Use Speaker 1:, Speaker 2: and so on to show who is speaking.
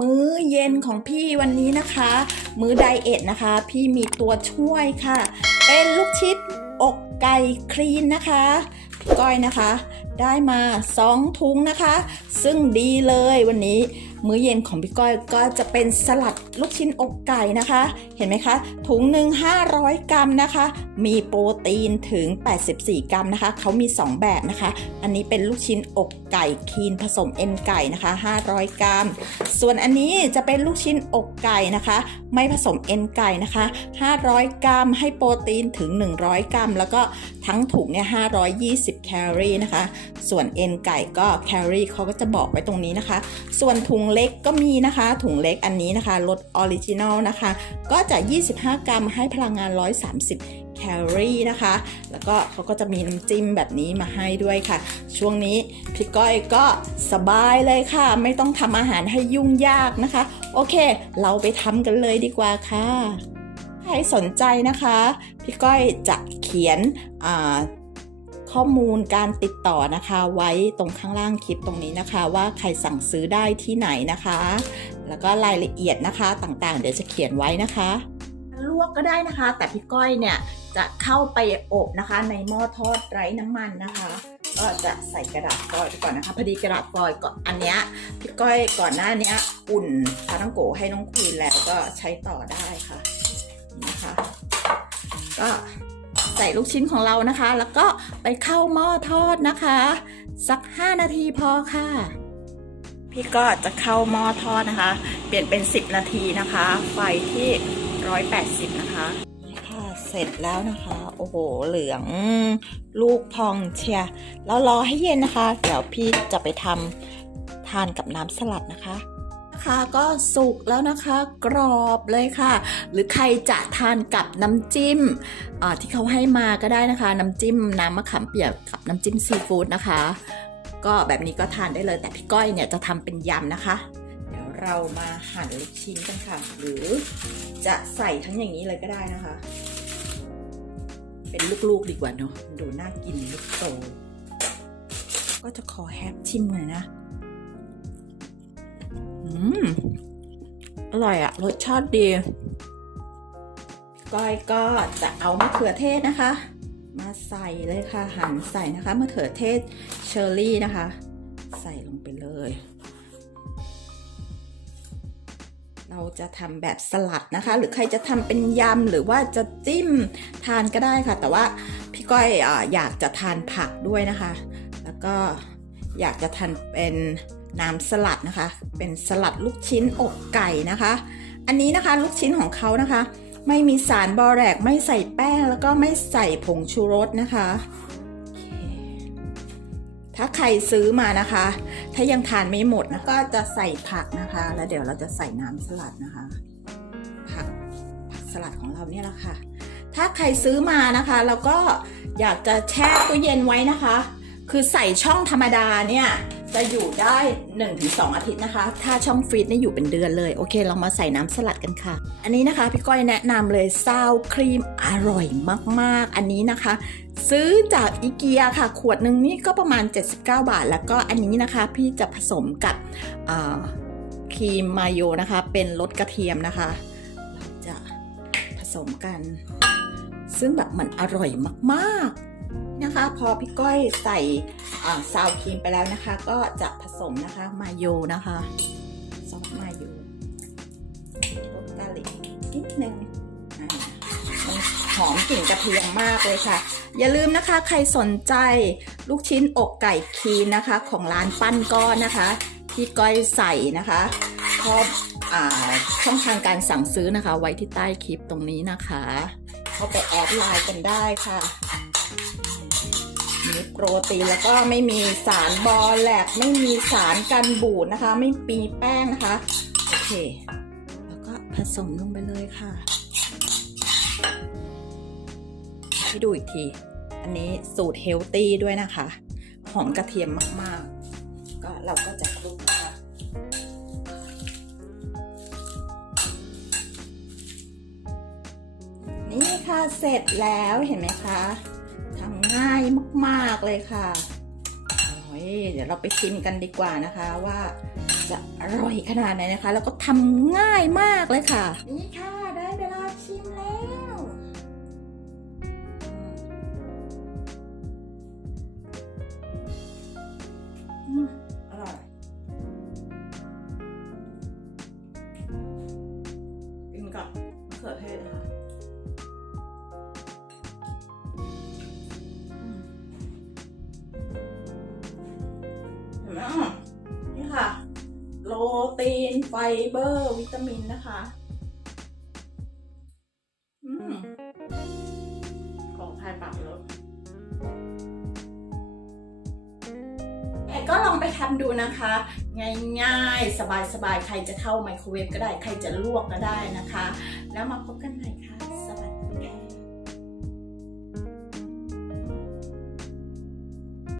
Speaker 1: มื้อเย็นของพี่วันนี้นะคะ มื้อไดเอทนะคะ พี่มีตัวช่วยค่ะ เป็นลูกชิดอกไก่คลีนนะคะก้อยนะคะ ได้มา 2 ถุงนะคะ ซึ่งดีเลยวันนี้ มื้อเย็นของพี่ก้อยก็จะเป็นสลัดลูกชิ้นอกไก่นะคะ เห็นไหมคะ ถุงหนึ่ง500 กรัมนะคะ มีโปรตีนถึง 84 กรัมนะคะ เขามี 2 แบบนะคะ อันนี้เป็นลูกชิ้นอกไก่คีนผสมเอ็นไก่นะคะ 500 กรัม ส่วนอันนี้จะเป็นลูกชิ้นอกไก่นะคะ ไม่ผสมเอ็นไก่นะคะ 500 กรัม ให้โปรตีนถึง 100 กรัม แล้วก็ทั้งถุงเนี่ย 520 แคลอรี่นะคะ ส่วนเอ็นไก่ก็แคลอรี่เขาก็จะบอกไว้ตรงนี้นะคะ ส่วนถุงเล็กก็มีนะคะ ถุงเล็กอันนี้นะคะรสออริจินอลนะคะ ก็จะ 25 กรัมให้พลังงาน 130 แคลอรี่นะคะ แล้วก็เขาก็จะมีน้ำจิ้มแบบนี้มาให้ด้วยค่ะ ช่วงนี้พี่ก้อยก็สบายเลยค่ะ ไม่ต้องทำอาหารให้ยุ่งยากนะคะ โอเค เราไปทำกันเลยดีกว่าค่ะ ใครสนใจนะคะ พี่ก้อยจะเขียนอ่า ข้อมูลการติดต่อนะคะ ไว้ตรงข้างล่างคลิปตรงนี้นะคะ ว่าใครสั่งซื้อได้ที่ไหนนะคะ แล้วก็รายละเอียดนะคะต่างๆ เดี๋ยวจะเขียนไว้นะคะลวกก็ได้นะคะ แต่พี่ก้อยเนี่ยจะเข้าไปอบนะคะ ในหม้อทอดไร้น้ำมันนะคะ ก็จะใส่กระดาษฟอยล์ไปก่อนนะคะ พอดีกระดาษฟอยล์ก่อนอันเนี้ยพี่ก้อยก่อนหน้านี้อุ่นพาทังโกให้น้องควีนแล้วก็ใช้ต่อได้ค่ะนี่นะคะ ก็ ใส่ลูกชิ้นของเรานะคะ แล้วก็ไปเข้าหม้อทอดนะคะ สัก 5 นาทีพอค่ะ พี่ก็จะเข้าหม้อทอดนะคะ เปลี่ยนเป็น 10 นาทีนะคะ ไฟที่ 180 นะคะนี่ค่ะเสร็จแล้วนะคะ โอ้โห เหลืองลูกพองเชียร์แล้วรอให้เย็นนะคะ เดี๋ยวพี่จะไปทำทานกับน้ำสลัดนะคะ นะคะก็สุกแล้วนะคะกรอบเลยค่ะ หรือใครจะทานกับน้ำจิ้มที่เขาให้มาก็ได้นะคะ น้ำจิ้มน้ำมะขามเปียกกับน้ำจิ้มซีฟู้ดนะคะ ก็แบบนี้ก็ทานได้เลยแต่พี่ก้อยเนี่ยจะทำเป็นยำนะคะ เดี๋ยวเรามาหั่นลูกชิ้นกันค่ะ หรือจะใส่ทั้งอย่างนี้เลยก็ได้นะคะ เป็นลูกๆดีกว่าเนาะดูน่ากินลูกโตก็จะขอแฮปชิมหน่อยนะ อร่อยอะรสชาติดี ก้อยก็จะเอามะเขือเทศนะคะ มาใส่เลยค่ะ หั่นใส่นะคะมะเขือเทศเชอร์รี่นะคะ ใส่ลงไปเลย เราจะทำแบบสลัดนะคะ หรือใครจะทำเป็นยำหรือว่าจะจิ้มทานก็ได้ค่ะ แต่ว่าพี่ก้อยอยากจะทานผักด้วยนะคะ แล้วก็อยากจะทานเป็น น้ำสลัดนะคะ เป็นสลัดลูกชิ้นอกไก่นะคะ อันนี้นะคะลูกชิ้นของเขานะคะ ไม่มีสารบอแรกไม่ใส่แป้งแล้วก็ไม่ใส่ผงชูรสนะคะ ถ้าใครซื้อมานะคะ ถ้ายังทานไม่หมดนะก็จะใส่ผักนะคะ แล้วเดี๋ยวเราจะใส่น้ำสลัดนะคะ ผักผักสลัดของเราเนี่ยแหละค่ะ ถ้าใครซื้อมานะคะแล้วก็อยากจะแช่ตู้เย็นไว้นะคะ คือใส่ช่องธรรมดาเนี่ย จะอยู่ได้ 1-2 อาทิตย์นะคะ ถ้าช่องฟรีซนี่อยู่เป็นเดือนเลย โอเค เรามาใส่น้ำสลัดกันค่ะ อันนี้นะคะ พี่ก้อยแนะนำเลยซาวครีมอร่อยมาก ๆ อันนี้นะคะ ซื้อจากอีเกียค่ะ ขวดหนึ่งนี่ก็ประมาณ 79 บาท แล้วก็อันนี้นะคะ พี่จะผสมกับครีมมาโยนะคะ เป็นรสกระเทียมนะคะ เราจะผสมกัน ซึ่งแบบมันอร่อยมาก ๆ นะคะพอพี่ก้อยใส่ซาวครีมไปแล้วนะคะ ก็จะผสมนะคะมาโยนะคะซอสมาโยรสกาลิกนิดนึงอ่ามันหอมกลิ่นกระเทียมมากเลยค่ะ อย่าลืมนะคะใครสนใจลูกชิ้นอกไก่คีนนะคะ ของร้านปั้นก้อนนะคะที่ก้อยใส่นะคะก็อ่าช่องทางการสั่งซื้อนะคะ ไว้ที่ใต้คลิปตรงนี้นะคะ เข้าไปแอดไลน์กันได้ค่ะ มีโปรตีนแล้วก็ไม่มีสารบอแลกไม่มีสารกันบูดนะคะ ไม่มีแป้งนะคะ โอเค แล้วก็ผสมลงไปเลยค่ะ ให้ดูอีกที อันนี้สูตรเฮลตี้ด้วยนะคะหอมกระเทียมมากๆ ก็เราก็จะคลุกนะคะนี่ค่ะเสร็จแล้วเห็นไหมคะ ง่ายมาก ๆ เลยค่ะโอ้ยเดี๋ยวเราไปชิมกันดีกว่านะคะว่าจะอร่อยขนาดไหนนะคะ แล้วก็ทำง่ายมากเลยค่ะ นี่ค่ะ ตีน ไฟเบอร์ วิตามินนะคะอืมของทานปากเลอะแต่ก็ลองไปทำดูนะคะ ง่ายๆ สบายๆ ใครจะเข้าไมโครเวฟก็ได้ ใครจะลวกก็ได้นะคะ แล้วมาพบกันใหม่